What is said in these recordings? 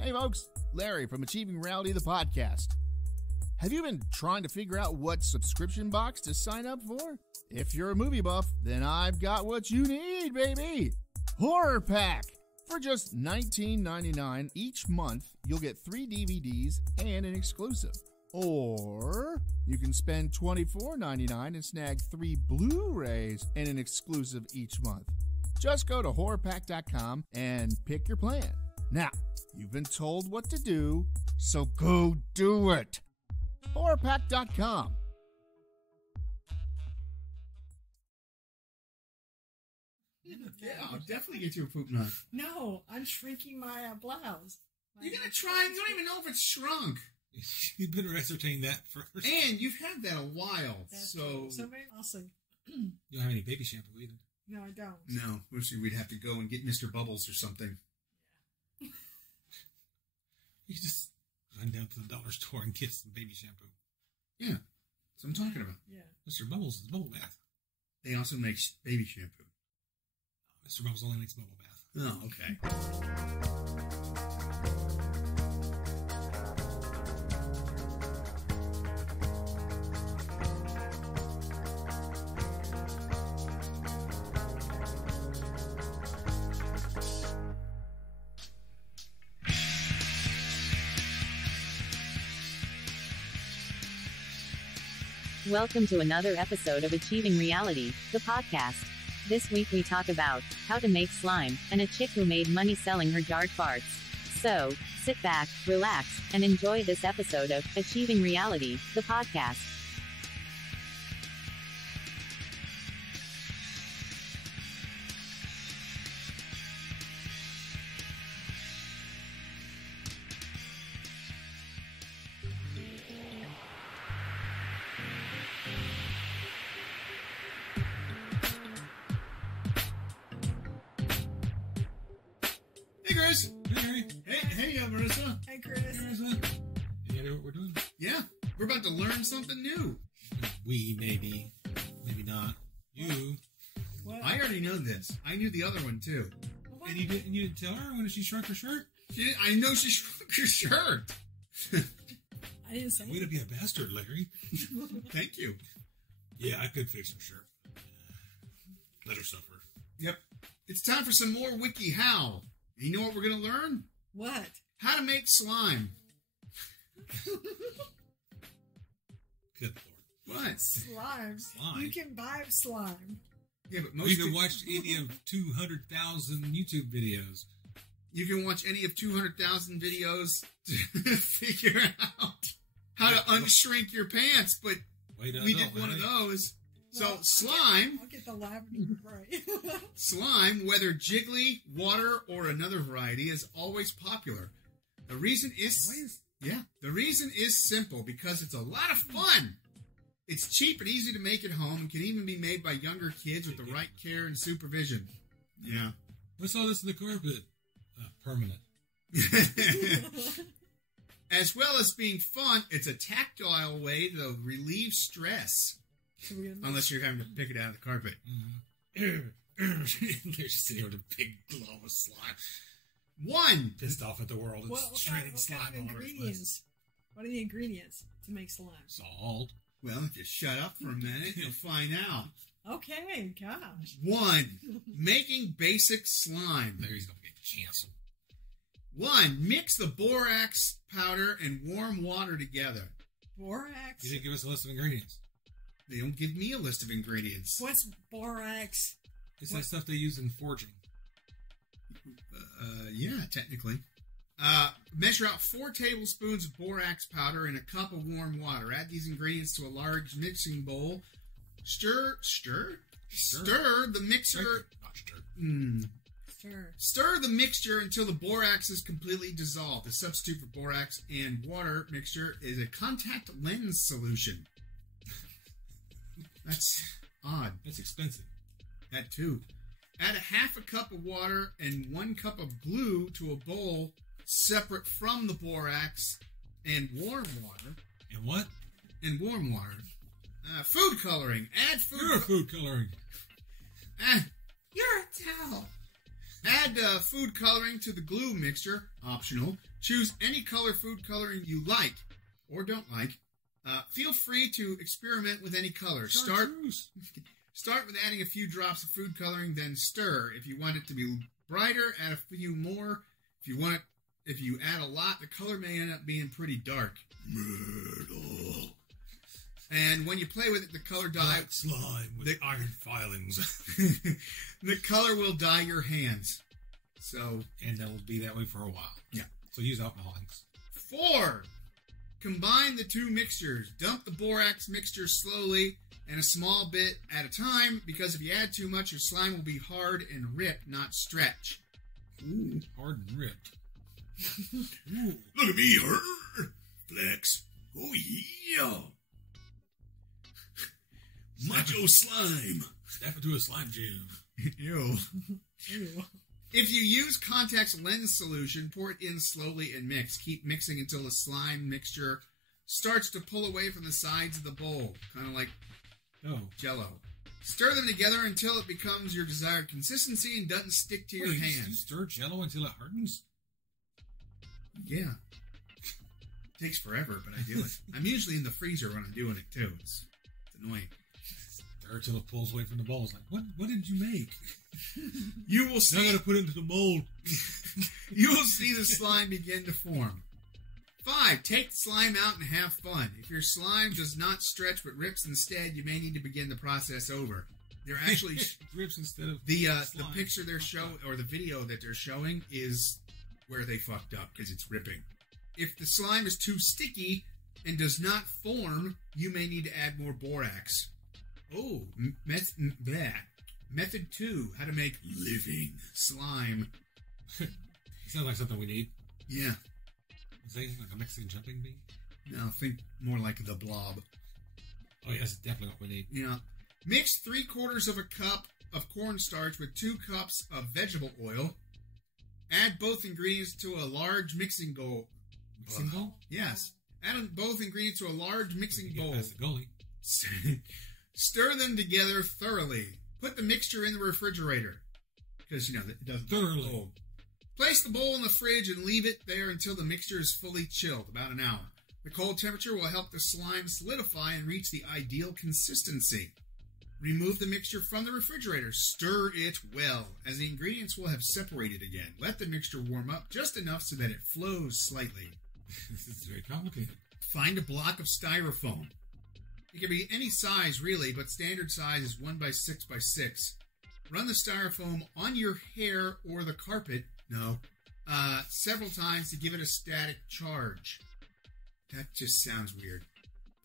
Hey folks, Larry from Achieving Reality, the podcast. Have you been trying to figure out what subscription box to sign up for? If you're a movie buff, then I've got what you need, baby! Horror Pack! For just $19.99 each month, you'll get 3 DVDs and an exclusive. Or you can spend $24.99 and snag 3 Blu-rays and an exclusive each month. Just go to horrorpack.com and pick your plan. Now, you've been told what to do, so go do it. horrorpack.com. Yeah, I'll definitely get you a poop knife. No, I'm shrinking my blouse. You're gonna try and you don't even know if it's shrunk. You better ascertain that first. And you've had that a while, That's so... true. So maybe I'll see. You don't have any baby shampoo either. No, I don't. No, we'd have to go and get Mr. Bubbles or something. You just run down to the dollar store and get some baby shampoo. Yeah, that's what I'm talking about. Yeah. Mr. Bubbles is bubble bath. They also make baby shampoo. Mr. Bubbles only makes bubble bath. Oh, okay. Welcome to another episode of Achieving Reality, the podcast. This week we talk about how to make slime, and a chick who made money selling her jarred farts. So, sit back, relax, and enjoy this episode of Achieving Reality, the podcast. Hey, Chris. Hey, Harry. Hey, Marisa. Hey, Chris. Here's that. Any idea what we're doing? Yeah, we're about to learn something new. We, maybe. Maybe not. You. What? I already know this. I knew the other one, too. What? And you didn't tell her when she shrunk her shirt? I know she shrunk her shirt. I didn't say Way to be a bastard, Larry. Thank you. Yeah, I could fix her shirt. Let her suffer. Yep. It's time for some more WikiHow. And you know what we're going to learn? What? How to make slime. Good Lord. What? Slime. Slime? You can buy slime. Yeah, but Or most you can people- watch any of 200,000 YouTube videos. You can watch any of 200,000 videos to figure out how to unshrink your pants, but Wait, we did one of those. So No, slime, I'll get the lavender gray. slime, whether jiggly, water, or another variety, is always popular. The reason is the reason is simple, because it's a lot of fun. It's cheap and easy to make at home, and can even be made by younger kids with the right care and supervision. Yeah. What's all this in the carpet? Permanent. As well as being fun, it's a tactile way to relieve stress. So we're gonna Unless you're having to pick it out of the carpet. They're sitting with a big glob of slime. One. Pissed off at the world. It's what shredding kind slime of all over its place. ingredients? What are the ingredients to make slime? Salt. Well, if you shut up for a minute, you'll find out. Okay, gosh. 1. Making basic slime. Larry's going to get canceled. 1. Mix the borax powder and warm water together. Borax? You didn't give us a list of ingredients. They don't give me a list of ingredients. What's borax? It's that stuff they use in forging. Yeah, technically. Measure out 4 tablespoons of borax powder in a cup of warm water. Add these ingredients to a large mixing bowl. Stir the mixture. Not stir. Sure. Stir the mixture until the borax is completely dissolved. The substitute for borax and water mixture is a contact lens solution. That's odd. That's expensive. That too. Add a half a cup of water and 1 cup of glue to a bowl separate from the borax and warm water. And what? And warm water. Food coloring. Add food. You're food coloring. You're a towel. Add food coloring to the glue mixture, optional. Choose any color food coloring you like or don't like. Feel free to experiment with any color. Start with adding a few drops of food coloring, then stir. If you want it to be brighter, add a few more. If you add a lot, the color may end up being pretty dark. Myrtle. And when you play with it, the color dye... Black slime with iron filings. The color will dye your hands. So... And that will be that way for a while. Yeah. So use alcohol inks. 4. Combine the two mixtures. Dump the borax mixture slowly and a small bit at a time, because if you add too much, your slime will be hard and ripped, not stretch. Ooh, hard and ripped. Ooh. Look at me, flex. Oh, yeah. Macho slime. Snap it to a slime jam. Ew. If you use contact lens solution, pour it in slowly and mix. Keep mixing until the slime mixture starts to pull away from the sides of the bowl, kind of like Jell-O. Stir them together until it becomes your desired consistency and doesn't stick to your hand. You stir Jell-O until it hardens? Yeah. Takes forever, but I do it. I'm usually in the freezer when I'm doing it, too. It's annoying. Stir till it pulls away from the bowl. It's like, what did you make? You will see. Now I gotta put it into the mold. You will see the slime begin to form. 5. Take the slime out and have fun. If your slime does not stretch but rips instead, you may need to begin the process over. They're actually rips instead of the picture they're showing, or the video that they're showing, is where they fucked up because it's ripping. If the slime is too sticky and does not form, you may need to add more borax. Oh, Method 2, how to make living slime. Sounds like something we need. Yeah. Is that like a Mexican jumping bee? No, think more like the blob. Oh, yeah, that's definitely what we need. Yeah. Mix 3/4 of a cup of cornstarch with 2 cups of vegetable oil. Add both ingredients to a large mixing bowl. Mixing bowl? Yes. Add both ingredients to a large mixing bowl. Past the goalie. Stir them together thoroughly. Put the mixture in the refrigerator, because, it doesn't thoroughly cold. Place the bowl in the fridge and leave it there until the mixture is fully chilled, about an hour. The cold temperature will help the slime solidify and reach the ideal consistency. Remove the mixture from the refrigerator. Stir it well, as the ingredients will have separated again. Let the mixture warm up just enough so that it flows slightly. This is very complicated. Find a block of styrofoam. It can be any size, really, but standard size is 1x6x6. Run the styrofoam on your hair or the carpet, several times to give it a static charge. That just sounds weird.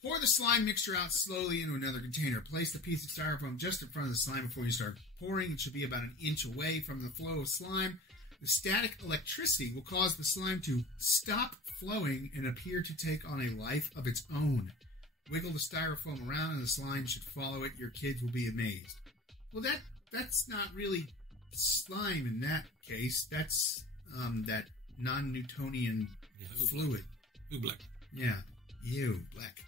Pour the slime mixture out slowly into another container. Place the piece of styrofoam just in front of the slime before you start pouring. It should be about an inch away from the flow of slime. The static electricity will cause the slime to stop flowing and appear to take on a life of its own. Wiggle the styrofoam around and the slime should follow it. Your kids will be amazed. Well, that's not really slime in that case. That's that non-Newtonian fluid. Oobleck. Yeah. Ew, black.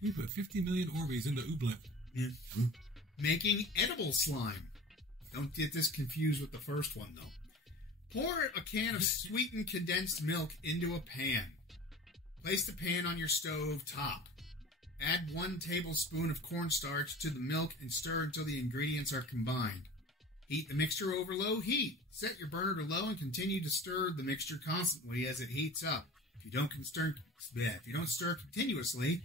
You put 50 million Orbeez into Oobleck. Yeah. Making edible slime. Don't get this confused with the first one, though. Pour a can of sweetened condensed milk into a pan. Place the pan on your stove top. Add 1 tablespoon of cornstarch to the milk and stir until the ingredients are combined. Heat the mixture over low heat. Set your burner to low and continue to stir the mixture constantly as it heats up. If you don't stir continuously,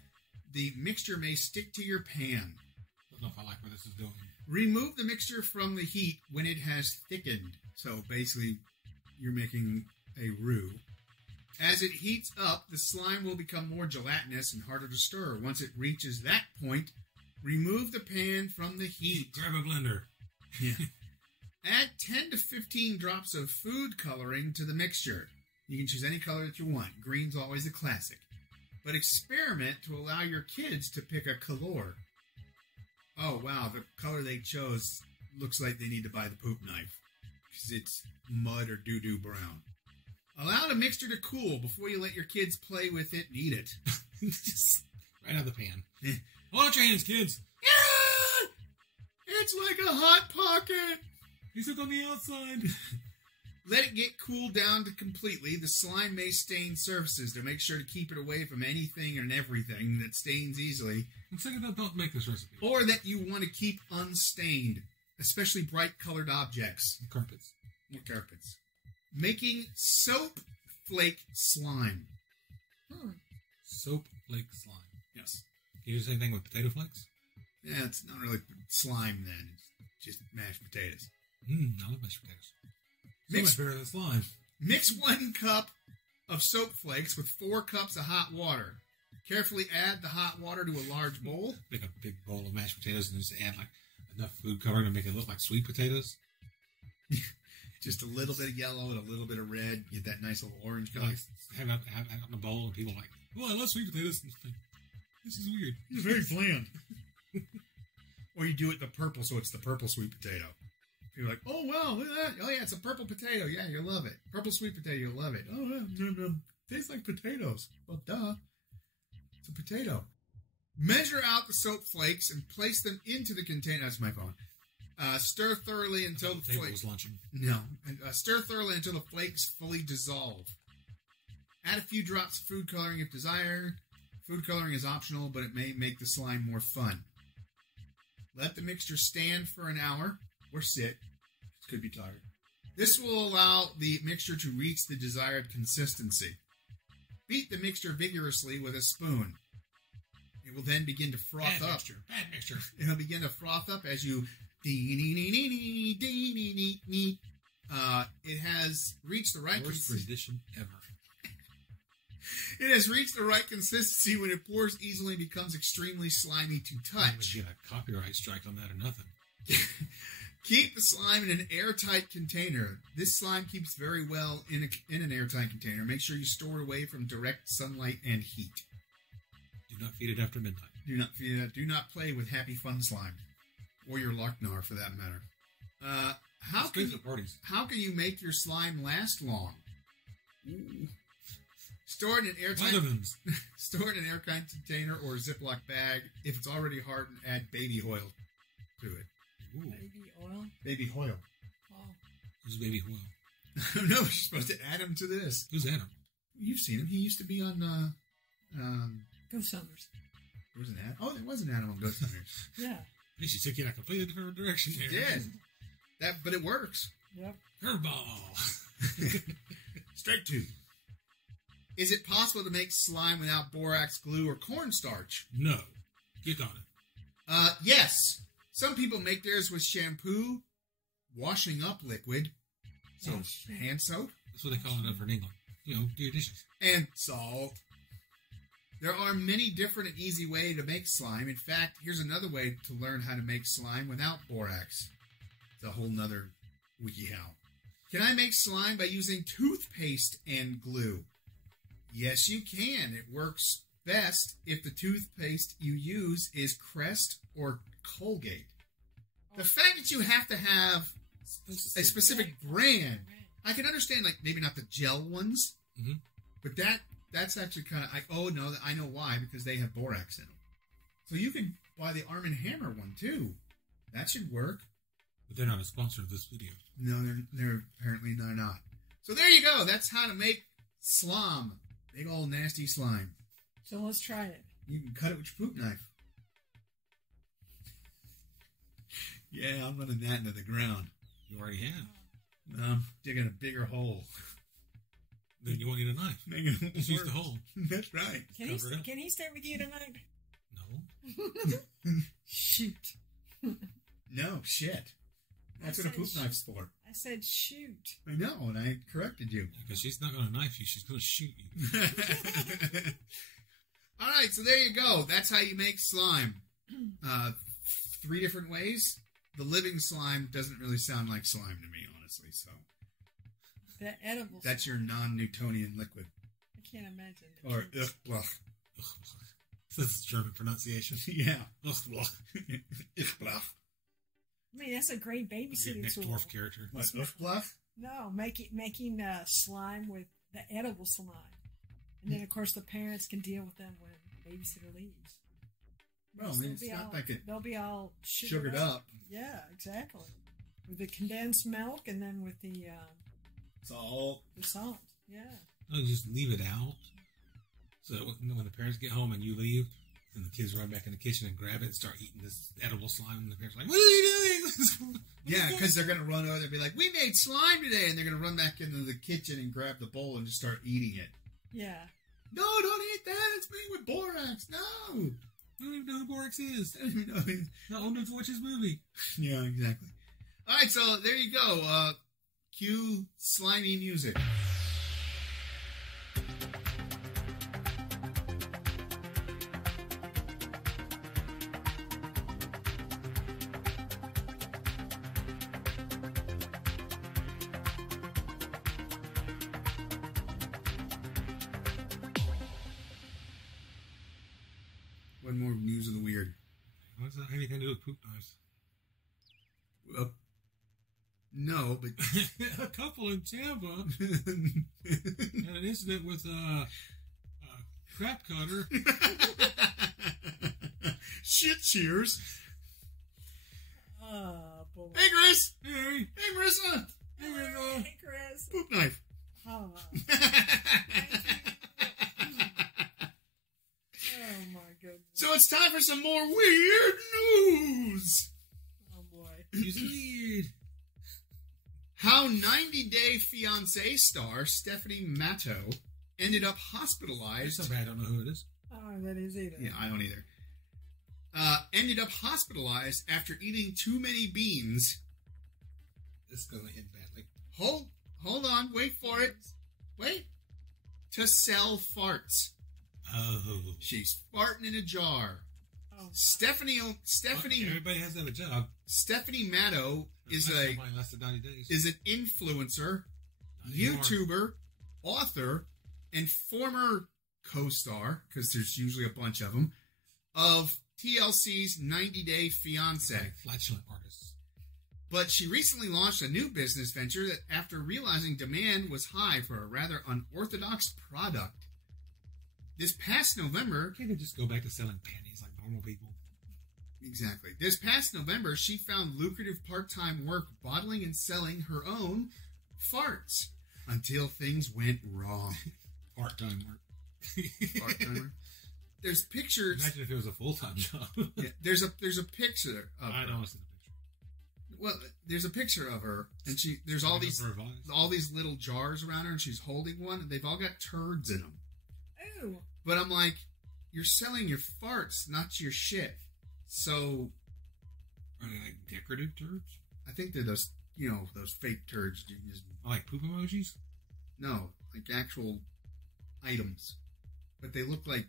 the mixture may stick to your pan. I don't know if I like where this is going. Remove the mixture from the heat when it has thickened. So basically, you're making a roux. As it heats up, the slime will become more gelatinous and harder to stir. Once it reaches that point, remove the pan from the heat. Grab a blender. Yeah. Add 10 to 15 drops of food coloring to the mixture. You can choose any color that you want. Green's always a classic. But experiment to allow your kids to pick a color. Oh, wow, the color they chose looks like they need to buy the poop knife, because it's mud or doo-doo brown. Allow the mixture to cool before you let your kids play with it and eat it. Just right out of the pan. Hold out your hands, kids. Yeah! It's like a Hot Pocket. He's on the outside. Let it get cooled down to completely. The slime may stain surfaces, to make sure to keep it away from anything and everything that stains easily. I'm saying that don't make this recipe. Or that you want to keep unstained, especially bright colored objects. Carpets. Or carpets. Making soap flake slime. Soap flake slime. Yes. Can you do the same thing with potato flakes? Yeah, it's not really slime then. It's just mashed potatoes. I love mashed potatoes. So much better than slime. Mix 1 cup of soap flakes with 4 cups of hot water. Carefully add the hot water to a large bowl. Make a big bowl of mashed potatoes and just add like enough food coloring to make it look like sweet potatoes. Just a little bit of yellow and a little bit of red. Get that nice little orange color. Like, have it in a bowl and people are like, oh, I love sweet potatoes. And like, this is weird. It's very bland. Or you do it the purple, so it's the purple sweet potato. You're like, oh, wow, look at that. Oh, yeah, it's a purple potato. Yeah, you'll love it. Purple sweet potato, you'll love it. Oh, yeah, tastes like potatoes. Well, duh. It's a potato. Measure out the soap flakes and place them into the container. That's my phone. Stir thoroughly until the flakes... launching. No. Stir thoroughly until the flakes fully dissolve. Add a few drops of food coloring if desired. Food coloring is optional, but it may make the slime more fun. Let the mixture stand for an hour, or sit. Could be tired. This will allow the mixture to reach the desired consistency. Beat the mixture vigorously with a spoon. It will then begin to froth up. Bad mixture. It'll begin to froth up as you... It has reached the right Worst rendition ever. It has reached the right consistency when it pours easily and becomes extremely slimy to touch. You get a copyright strike on that or nothing. Keep the slime in an airtight container. This slime keeps very well in an airtight container. Make sure you store it away from direct sunlight and heat. Do not feed it after midnight. Do not feed it. Do not play with Happy Fun slime, or your Larknar for that matter. How can you make your slime last long? Ooh. Store it in an airtight container or Ziploc bag. If it's already hardened, add baby oil to it. Ooh. Baby oil? Baby oil. Oh. Who's Baby Oil? I don't know. You're supposed to add him to this. Who's Adam? You've seen him. He used to be on... Ghost Hunters. There was an ad. Oh, there was an Adam on Ghost Hunters. Yeah. She took you in a completely different direction there. It did. But it works. Yep. Curveball. Strike 2. Is it possible to make slime without borax, glue, or cornstarch? No. Get on it. Yes. Some people make theirs with shampoo, washing up liquid, so hand soap. That's what they call it over in England. You know, do your dishes. And salt. There are many different and easy ways to make slime. In fact, here's another way to learn how to make slime without borax. It's a whole nother wiki-how. Can I make slime by using toothpaste and glue? Yes, you can. It works best if the toothpaste you use is Crest or Colgate. The fact that you have to have a specific brand, I can understand, like, maybe not the gel ones, but that's actually kind of, I know why, because they have borax in them. So you can buy the Arm & Hammer one, too. That should work. But they're not a sponsor of this video. No, they're apparently not. So there you go. That's how to make slime. Big old nasty slime. So let's try it. You can cut it with your poop knife. Yeah, I'm running that into the ground. You already have. I'm digging a bigger hole. Then you won't need a knife. Just use the hole. That's right. Can he stay with you tonight? No. Shoot. No, shit. That's what a poop knife's for. I said shoot. I know, and I corrected you. Because she's not going to knife you. She's going to shoot you. All right, so there you go. That's how you make slime. 3 different ways. The living slime doesn't really sound like slime to me, honestly. So the edible. That's your non-Newtonian liquid. I can't imagine. Or blah. This is German pronunciation. Yeah. Blah. Blah. I mean, that's a great babysitting next tool. dwarf character. What, blah? No, making slime with the edible slime. And then, of course, the parents can deal with them when the babysitter leaves. Well, I mean, it's not like they'll be all sugared up. Yeah, exactly. With the condensed milk and then with the Salt. salt. Yeah. No, just leave it out. So that when the parents get home and you leave, and the kids run back in the kitchen and grab it and start eating this edible slime, and the parents are like, "What are you doing?" Yeah, because they're going to run over there and be like, "We made slime today," and they're going to run back into the kitchen and grab the bowl and just start eating it. Yeah. No, don't eat that. It's made with borax. No. I don't even know who Borax is. I don't even know. Not old enough to watch his movie. Yeah, exactly. All right, so there you go. Cue slimy music. One more news of the weird. What's that have anything to do with poop knives? No, but A couple in Tampa had an incident with a crap cutter. shit shears. Oh, boy. Hey, Chris. Hey, Hey, Marisa. Hey, Chris. Poop knife. Oh, oh, my goodness. So it's time for some more weird news. Oh, boy. he's weird. How 90 Day Fiancé star Stephanie Matto ended up hospitalized. It's so bad, I don't know who it is. Oh, that is either. Yeah, I don't either. Ended up hospitalized after eating too many beans. This is going to end badly. Hold on, wait for it. Wait. To sell farts. Oh. She's farting in a jar. Oh, Stephanie Everybody has to have a job. Stephanie Matto is Somebody lasted 90 days. an influencer, Not anymore. YouTuber, author, and former co-star, because there's usually a bunch of them, of TLC's 90 Day Fiancé. Flatulent artists. But she recently launched a new business venture that after realizing demand was high for a rather unorthodox product. This past November... Can't they just go back to selling panties like normal people? Exactly. This past November, she found lucrative part-time work bottling and selling her own farts until things went wrong. Part-time work. Part-timer. There's pictures. Imagine if it was a full-time job. Yeah, there's a picture of I her. don't want to see the picture. Well, there's a picture of her, and there's all these little jars around her, and she's holding one, and they've all got turds in them. Ew. But I'm like, you're selling your farts, not your shit. So Are they like decorative turds? I think they're those fake turds. You just, I like poop emojis? no, like actual items. But they're like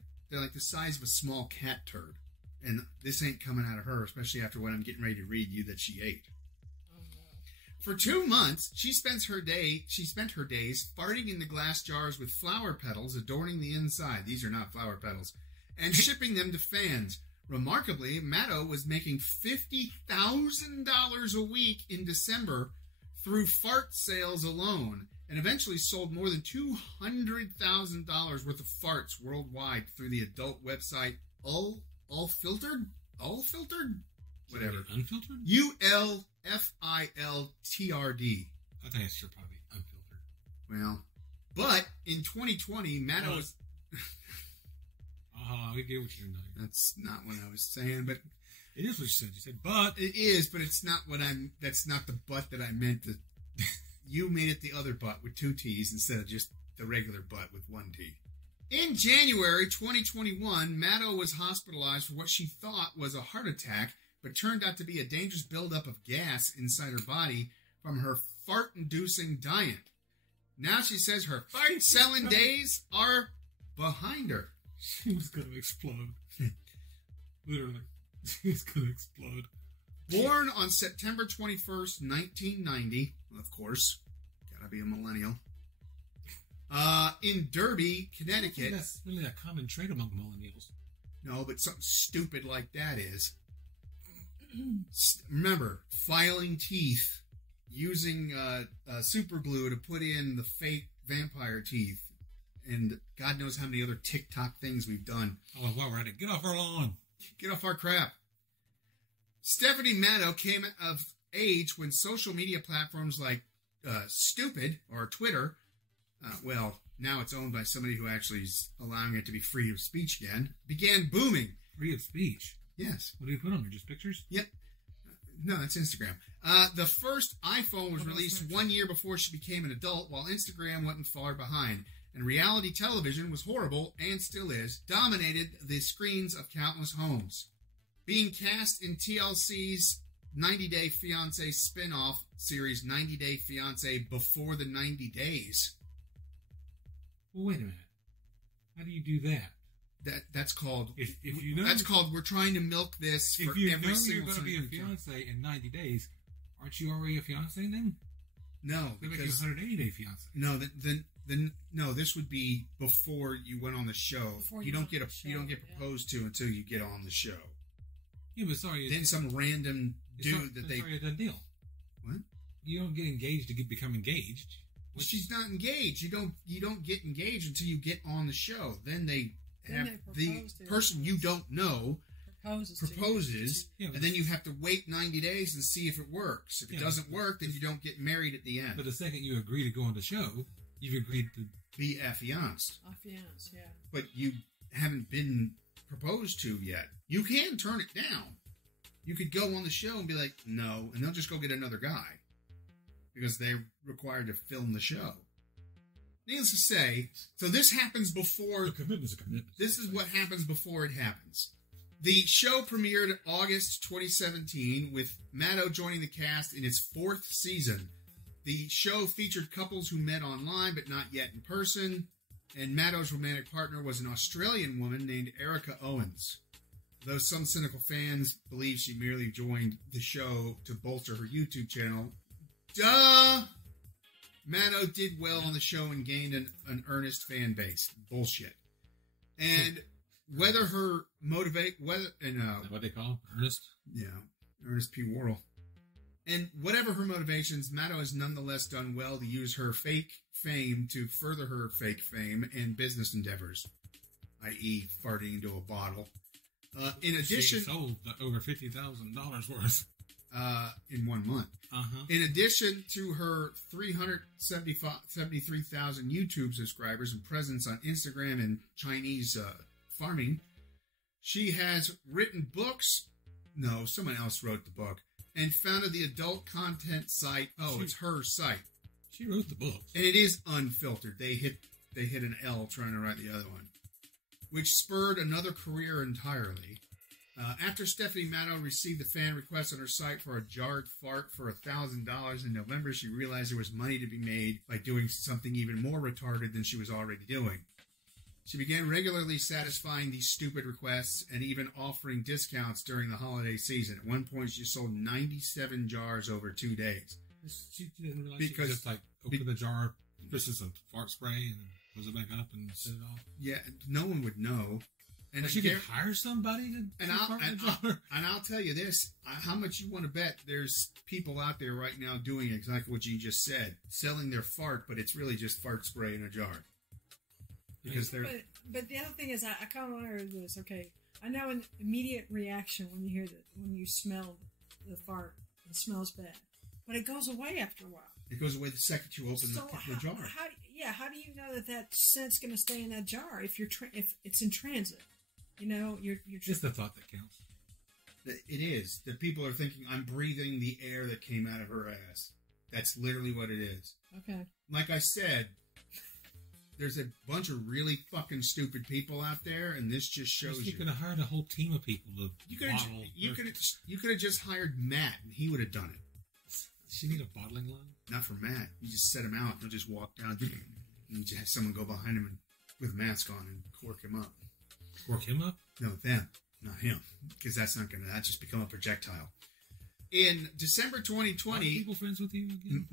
the size of a small cat turd. And this ain't coming out of her, especially after what I'm getting ready to read you that she ate. Oh, no. For 2 months, she spent her days farting in the glass jars with flower petals adorning the inside. These are not flower petals. And shipping them to fans. Remarkably, Matto was making $50,000 a week in December through fart sales alone, and eventually sold more than $200,000 worth of farts worldwide through the adult website All Filtered? Whatever. Unfiltered? ULFILTRD. I think it should probably be unfiltered. Well, but in 2020, Matto was... I get what you're doing. That's not what I was saying, but... It is what you said. You said, but... It is, but it's not that's not the butt that I meant. You made it the other butt with 2 T's instead of just the regular butt with 1 T. In January 2021, Matto was hospitalized for what she thought was a heart attack, but turned out to be a dangerous buildup of gas inside her body from her fart-inducing diet. Now she says her fart-selling days are behind her. She was going to explode. Literally. She was going to explode. Born on September 21st, 1990, of course, gotta be a millennial, in Derby, Connecticut. That's really a common trait among millennials. No, but something stupid like that is. Remember, filing teeth, using super glue to put in the fake vampire teeth, and God knows how many other TikTok things we've done. Oh, while we're at it, get off our lawn. Get off our crap. Stephanie Matto came age when social media platforms like Stupid or Twitter, well, now it's owned by somebody who actually is allowing it to be free of speech again, began booming. Free of speech? Yes. What do you put on there? Just pictures? Yep. No, that's Instagram. The first iPhone was released 1 year before she became an adult, while Instagram wasn't far behind. And reality television was horrible, and still is, dominated the screens of countless homes. Being cast in TLC's 90 Day Fiancé spin-off series 90 Day Fiancé Before the 90 Days. Well, wait a minute. How do you do that? That's called. If you know, that's called. We're trying to milk this for every every single. If you know you're going to be a time. fiance in 90 days, aren't you already a fiance then? No, They make you a because 180-day fiance. no, then no. This would be before you went on the show. Before You you don't went get on the show, you don't get yeah. proposed to until you get on the show. Yeah, but sorry, Then some random dude that they. Sorry, a done deal. What? You don't get engaged to become engaged. Well, she's not engaged. You don't get engaged until you get on the show. Then they Then have they the propose to you. person you don't know proposes. Yeah, and then you have to wait 90 days and see if it works. If it Yeah, doesn't work, then you don't get married at the end. But the second you agree to go on the show, you've agreed to. Be affianced. Affianced, yeah. But you haven't been proposed to yet. You can turn it down. You could go on the show and be like, no, and they'll just go get another guy. Because they're required to film the show. Needless to say, so this happens before... A commitment's a commitment. This is what happens before it happens. The show premiered August 2017 with Maddow joining the cast in its 4th season. The show featured couples who met online but not yet in person, and Maddow's romantic partner was an Australian woman named Erica Owens. Though some cynical fans believe she merely joined the show to bolster her YouTube channel, duh! Maddow did well on the show and gained an earnest fan base. Bullshit. And whether her motivate, whether and Is that what they call him? Ernest? yeah, Ernest P. Worrell. And whatever her motivations, Maddow has nonetheless done well to use her fake fame to further her fake fame and business endeavors, i.e., farting into a bottle. In addition, She sold over $50,000 worth. In 1 month. Uh-huh. In addition to her 373,000 YouTube subscribers and presence on Instagram and Chinese farming, she has written books. No, someone else wrote the book. And founded the adult content site. Oh, it's her site. She wrote the book. And it is unfiltered. They hit an L trying to write the other one. Which spurred another career entirely. After Stephanie Maddow received the fan request on her site for a jarred fart for $1,000 in November, she realized there was money to be made by doing something even more retarded than she was already doing. She began regularly satisfying these stupid requests and even offering discounts during the holiday season. At one point, she sold 97 jars over 2 days. She didn't realize Because- she could just like open the jar, this is some fart spray, and close it back up and set it off. Yeah, no one would know. And Or she could hire somebody to fart in the jar. I'll tell you this, how much you want to bet there's people out there right now doing exactly what you just said, selling their fart, but it's really just fart spray in a jar. Because they're... But the other thing is, I kind of wonder this. Okay, I know an immediate reaction when you hear that, when you smell the fart, it smells bad, but it goes away after a while. It goes away the second you open the jar. How do you know that scent's going to stay in that jar if if it's in transit? You know, you're Just the thought that counts. It is. The people are thinking, I'm breathing the air that came out of her ass. That's literally what it is. okay. Like I said, there's a bunch of really fucking stupid people out there, and this just shows You could have hired a whole team of people to You could bottle. have just hired Matt, and he would have done it. Does she need a bottling line? Not for Matt. You just set him out, and he'll just walk down, and you just have someone go behind him and, with a mask on and cork him up. Work him up? No, them, not him, because that's just become a projectile. In December Are 2020, people friends with you again?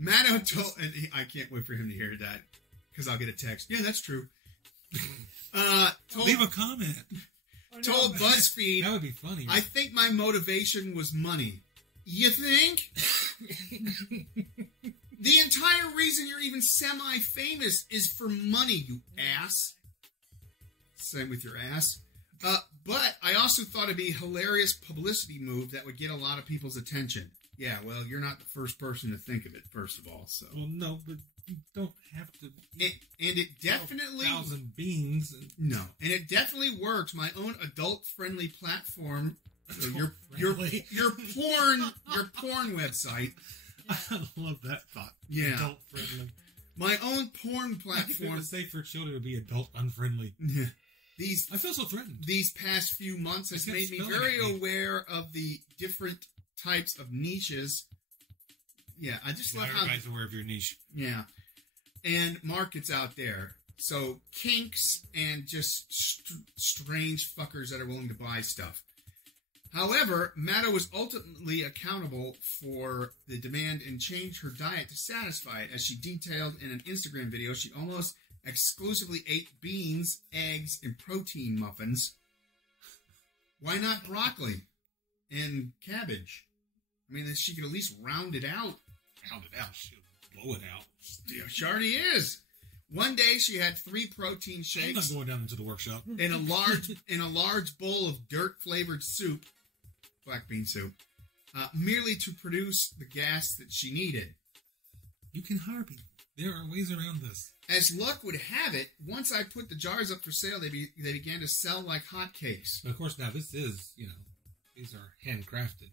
Maddow told, and I can't wait for him to hear that, because I'll get a text. Yeah, that's true. Leave a comment. Told BuzzFeed, That would be funny. I think my motivation was money. You think? The entire reason you're even semi-famous is for money, you ass. Same with your ass. But I also thought it'd be a hilarious publicity move that would get a lot of people's attention. Yeah, well, you're not the first person to think of it, first of all. So, Well, no, but you don't have to eat and it definitely 1,000 beans. no, and it definitely works. My own adult-friendly platform. So your porn website. I love that thought. Yeah. Adult friendly. My own porn I think platform. it's safe for children to be adult unfriendly. These I feel so threatened. these past few months has It's made me spelling very at me. aware of the different types of niches. Yeah, I just love how Everybody's aware of your niche. yeah, and markets out there. So kinks and just strange fuckers that are willing to buy stuff. However, Maddow was ultimately accountable for the demand and changed her diet to satisfy it. As she detailed in an Instagram video, she almost exclusively ate beans, eggs, and protein muffins. Why not broccoli and cabbage? I mean, she could at least round it out. Round it out. She'll blow it out. Yeah, she already is. One day she had 3 protein I'm shakes not going down into the workshop. in a large bowl of dirt-flavored soup, black bean soup, merely to produce the gas that she needed. You can hire people. There are ways around this. As luck would have it, once I put the jars up for sale, they began to sell like hotcakes. But of course, now this is, these are handcrafted.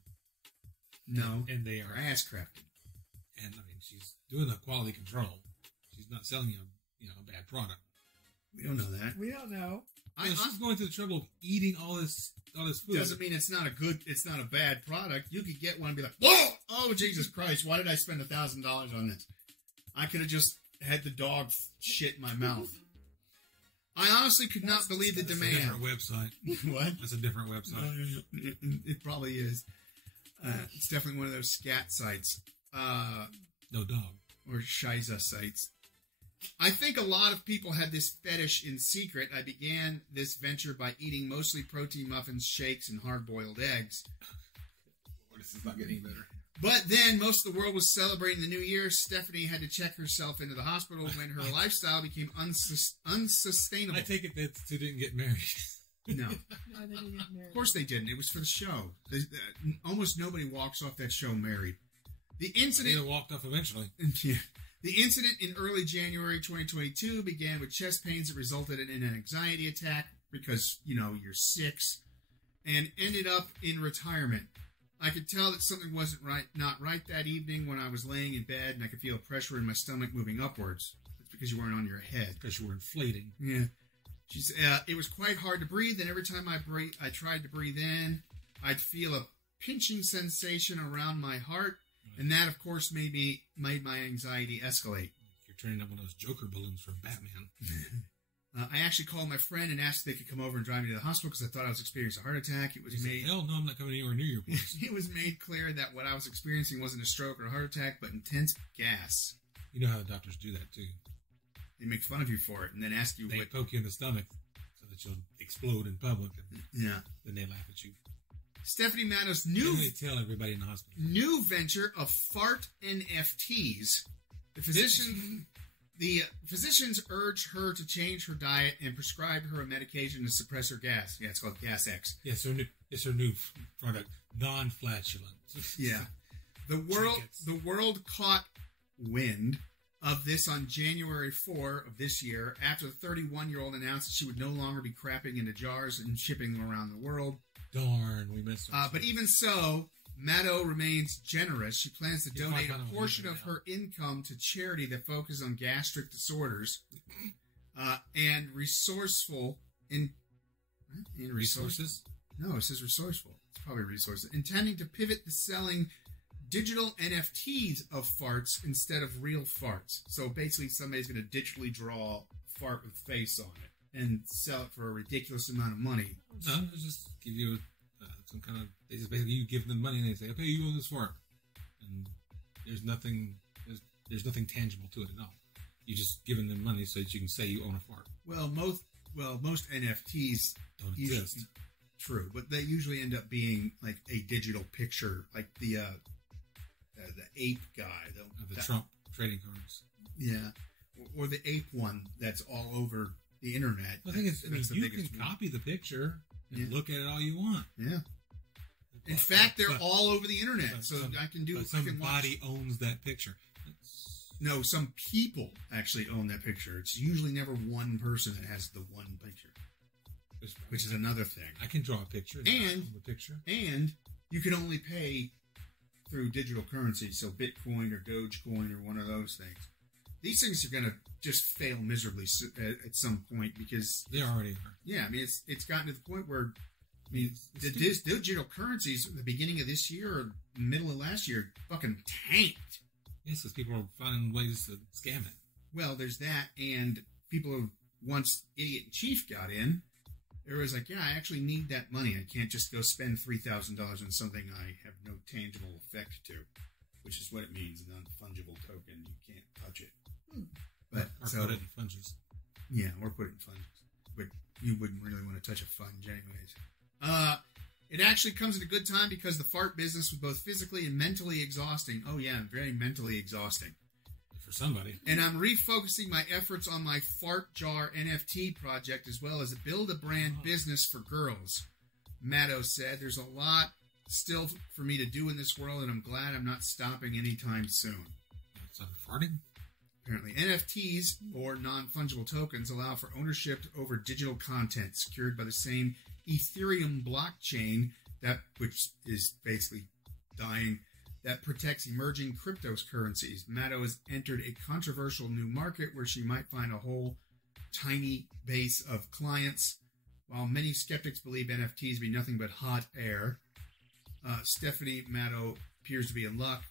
No, And they they're are, ass-crafted. and I mean, she's doing a quality control. She's not selling you, a bad product. We don't know that. We don't know. She's going to the trouble of eating all this food. Doesn't mean it's not a bad product. You could get one and be like, whoa, oh Jesus Christ, why did I spend $1,000 on this? I could have just had the dog shit in my mouth. I honestly could not believe the That's a demand. different website. What? That's a different website. It probably is. It's definitely one of those scat sites. No dog. Or Shiza sites. I think a lot of people had this fetish in secret. I began this venture by eating mostly protein muffins, shakes, and hard-boiled eggs. This is not getting better. But then most of the world was celebrating the new year. Stephanie had to check herself into the hospital when her lifestyle became unsustainable. I take it that two didn't get married. No. No, they didn't get married. Of course they didn't. It was for the show. Almost nobody walks off that show married. The incident... They walked off eventually. Yeah. The incident in early January 2022 began with chest pains that resulted in an anxiety attack because, you're 6, and ended up in retirement. I could tell that something wasn't not right that evening when I was laying in bed, and I could feel pressure in my stomach moving upwards. That's because you weren't on your head. Because you were inflating. Yeah. It was quite hard to breathe, and every time I tried to breathe in, I'd feel a pinching sensation around my heart. And that, of course, made my anxiety escalate. You're turning up one of those Joker balloons from Batman. I actually called my friend and asked if they could come over and drive me to the hospital because I thought I was experiencing a heart attack. It was Hell no, I'm not coming anywhere near your place. It was made clear that what I was experiencing wasn't a stroke or a heart attack, but intense gas. You know how the doctors do that, too. They make fun of you for it and then ask you They what... poke you in the stomach so that you'll explode in public. And Yeah. then they laugh at you. Stephanie Maddow's Then they tell everybody in the hospital. new venture of fart NFTs. The physicians urged her to change her diet and prescribed her a medication to suppress her gas. Yeah, it's called Gas X. Yeah, it's her new product, non-flatulent. Yeah. The world caught wind of this on January 4 of this year after the 31-year-old announced that she would no longer be crapping into jars and shipping them around the world. Darn, we missed her. But even so, Maddow remains generous. She plans to You're donate fine, a portion of her income to charity that focuses on gastric disorders and resourceful in Resources? No, it says resourceful. It's probably resources. Intending to pivot to selling digital NFTs of farts instead of real farts. So basically somebody's going to digitally draw a fart with face on it and sell it for a ridiculous amount of money. No, they just give you some kind of... They just basically, you give them money and they say, okay, you own this fart. And there's nothing tangible to it at all. You're just giving them money so that you can say you own a fart. Well, most NFTs Don't exist. True, but they usually end up being like a digital picture, like the ape guy, The Trump trading cards. Yeah, or the ape one that's all over the internet. Well, the thing is, That's the you biggest can one. copy the picture and look at it all you want. Yeah. In fact, they're all over the internet, so I can do. Somebody owns that picture. No, some people actually own that picture. It's usually never one person that has the one picture, which is another thing. I can draw a picture and you can only pay through digital currency, so Bitcoin or Dogecoin or one of those things. These things are going to just fail miserably at some point because they already are. Yeah, I mean it's gotten to the point where the digital currencies at the beginning of this year or middle of last year fucking tanked. Yes, because people are finding ways to scam it. Well, there's that, and people who once Idiot Chief got in, there was like, yeah, I actually need that money. I can't just go spend $3,000 on something I have no tangible effect to, which is what it means, a non-fungible token. You can't touch it. But or put it in funges. Yeah, or put it in funges. But you wouldn't really want to touch a funge anyways. It actually comes at a good time because the fart business was both physically and mentally exhausting. Oh yeah, very mentally exhausting. For somebody. And I'm refocusing my efforts on my fart jar NFT project as well as a build a brand business for girls. Maddow said, there's a lot still for me to do in this world and I'm glad I'm not stopping anytime soon. Stop farting? Apparently, NFTs, or non-fungible tokens, allow for ownership over digital content secured by the same Ethereum blockchain, which is basically dying, that protects emerging cryptocurrencies. Maddow has entered a controversial new market where she might find a whole tiny base of clients. While many skeptics believe NFTs be nothing but hot air, Stephanie Maddow appears to be in luck,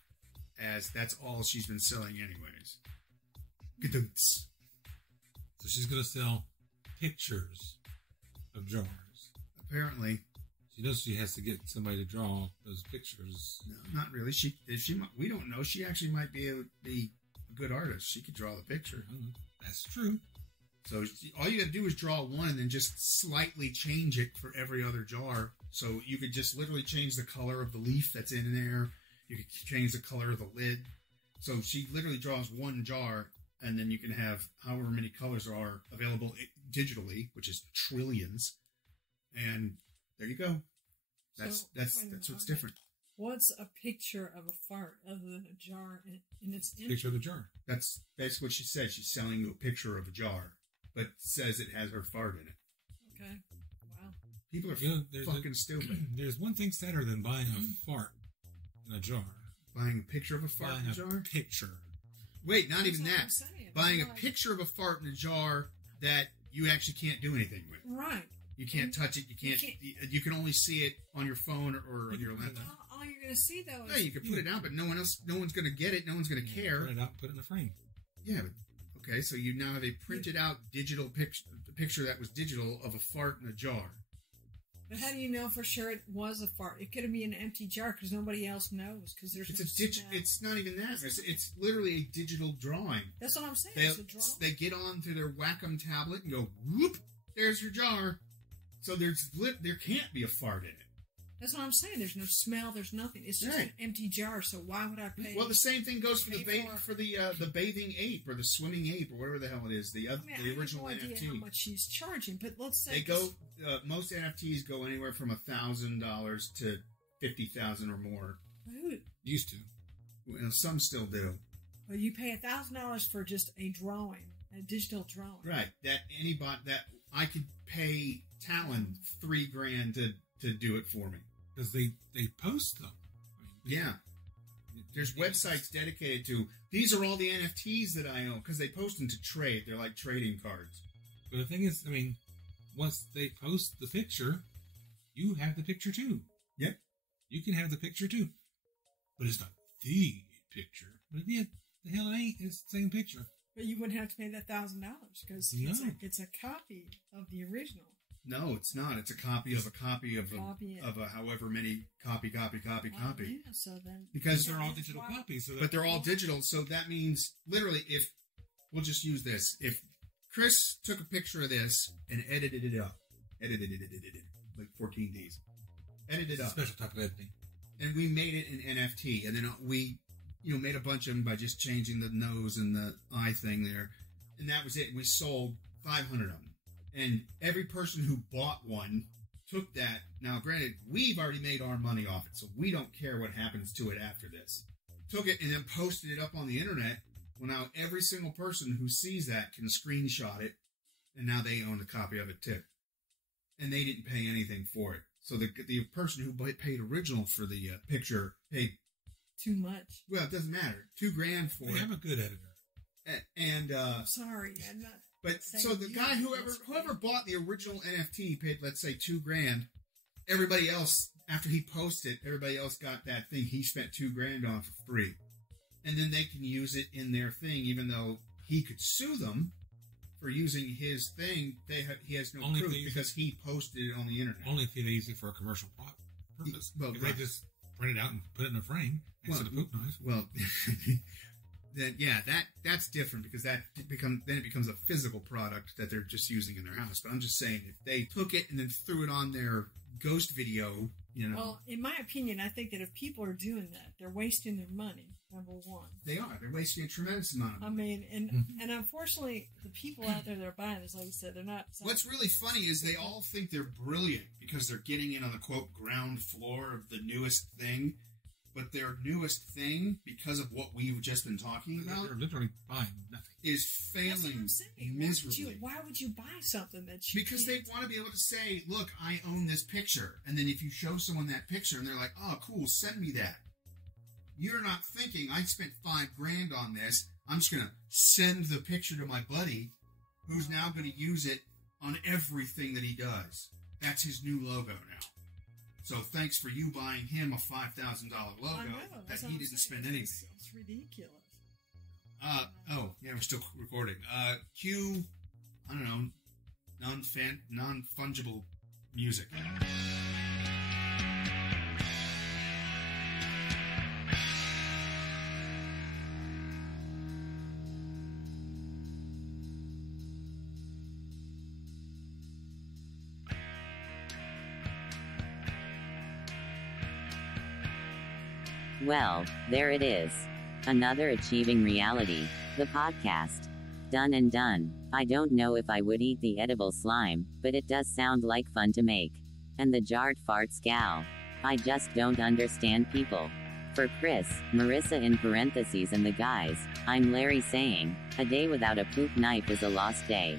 as that's all she's been selling anyways. So she's going to sell pictures of jars. Apparently. She knows she has to get somebody to draw those pictures. No, not really. We don't know. She actually might be a good artist. She could draw the picture. That's true. So all you got to do is draw one and then just slightly change it for every other jar. So you could just literally change the color of the leaf that's in there. You could change the color of the lid. So she literally draws one jar, and then you can have however many colors are available digitally, which is trillions. And there you go. That's what's different. What's a picture of a fart other than a jar and it's empty? Picture of the jar. That's basically what she said. She's selling you a picture of a jar, but says it has her fart in it. Okay. Wow. People are fucking stupid. There's one thing sadder than buying a fart in a jar. Buying a picture of a fart in a jar? Picture. Wait, not even that. Buying a picture of a fart in a jar that you actually can't do anything with. Right. You can't touch it. You can only see it on your phone or on your laptop. All you're going to see, though, is... Yeah, you can put it out, but no one's going to get it. No one's going to care. Put it out, put it in a frame. Yeah, but, okay, so you now have a printed out digital picture that was digital of a fart in a jar. But how do you know for sure it was a fart? It could be an empty jar because nobody else knows. Because there's It's not even that. It's literally a digital drawing. That's what I'm saying. It's a drawing. They get onto their Wacom tablet and go, whoop, there's your jar. So there can't be a fart in it. That's what I'm saying. There's no smell. There's nothing. It's just an empty jar. So why would I pay? Well, the same thing goes for the bathing ape or the swimming ape or whatever the hell it is. The original I have no NFT. idea how much she's charging, but let's say they go. Most NFTs go anywhere from $1,000 to $50,000 or more. Who? Used to. Well, some still do. Well, you pay $1,000 for just a drawing, a digital drawing. Right. That I could pay Talon $3,000 to do it for me. Because they post them. Yeah. There's websites dedicated to, these are all the NFTs that I own, because they post them to trade. They're like trading cards. But the thing is, once they post the picture, you have the picture too. Yep. You can have the picture too. But it's not the picture. But yeah, the hell it ain't. It's the same picture. But you wouldn't have to pay that $1,000 because it's a copy of the original. No, it's not. It's a copy of a however many copy. Yeah, so then because they're all digital copies. But they're all digital, so that means literally, if we'll just use this, if Chris took a picture of this and edited it up, like 14 days, edited up, special type of editing, and we made it an NFT, and then we made a bunch of them by just changing the nose and the eye thing there, and that was it. And we sold 500 of them. And every person who bought one took that. Now, granted, we've already made our money off it, so we don't care what happens to it after this. Took it and then posted it up on the internet. Well, now every single person who sees that can screenshot it, and now they own a copy of it too. And they didn't pay anything for it. So the person who paid original for the picture paid too much. Well, it doesn't matter. $2,000 for it. I'm a good editor. And sorry, I'm not. But so the guy, whoever bought the original NFT paid, let's say, $2,000. Everybody else, after he posted, everybody else got that thing he spent $2,000 on for free, and then they can use it in their thing, even though he could sue them for using his thing. He has no proof because he posted it on the internet. Only if they use it for a commercial purpose. Well, if they just print it out and put it in a frame instead of poop noise. Well. Then that's different because then it becomes a physical product that they're just using in their house. But I'm just saying, if they took it and then threw it on their ghost video, Well, in my opinion, I think that if people are doing that, they're wasting their money. Number one, they're wasting a tremendous amount of money. I mean, and unfortunately, the people out there that are buying this, like I said, they're not. What's really funny is they all think they're brilliant because they're getting in on the quote ground floor of the newest thing. But their newest thing, because of what we've just been talking about, they're literally buying nothing, is failing miserably. Why would you buy something that you Because they want to be able to say, look, I own this picture. And then if you show someone that picture and they're like, oh, cool, send me that. You're not thinking, I spent $5,000 on this. I'm just going to send the picture to my buddy who's now going to use it on everything that he does. That's his new logo now. So thanks for you buying him a $5,000 logo that he didn't spend anything. It's ridiculous. We're still recording. Cue, I don't know, non-fungible music. Well, there it is. Another Achieving Reality, the podcast. Done and done. I don't know if I would eat the edible slime, but it does sound like fun to make. And the jarred farts gal. I just don't understand people. For Chris, Marisa in parentheses and the guys, I'm Larry saying, a day without a poop knife is a lost day.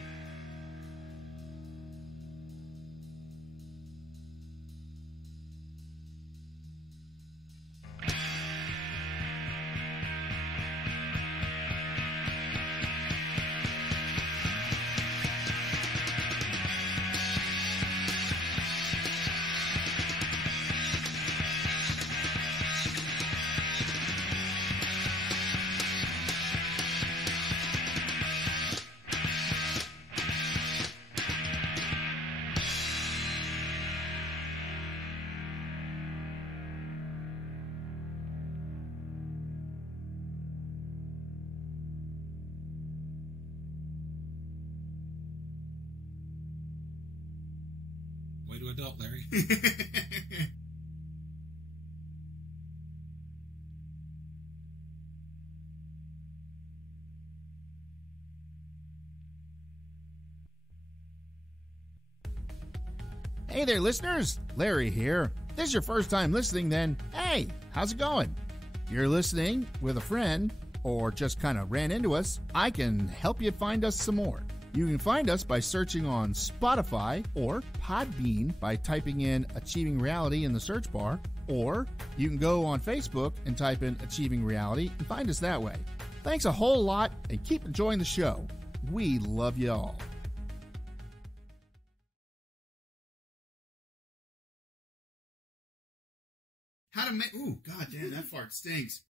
Way to adult, Larry. Hey there, listeners. Larry here. If this is your first time listening, then hey, how's it going? If you're listening with a friend or just kind of ran into us, I can help you find us some more. You can find us by searching on Spotify or Podbean by typing in Achieving Reality in the search bar, or you can go on Facebook and type in Achieving Reality and find us that way. Thanks a whole lot and keep enjoying the show. We love you all. How to make... Ooh, god damn, that fart stinks.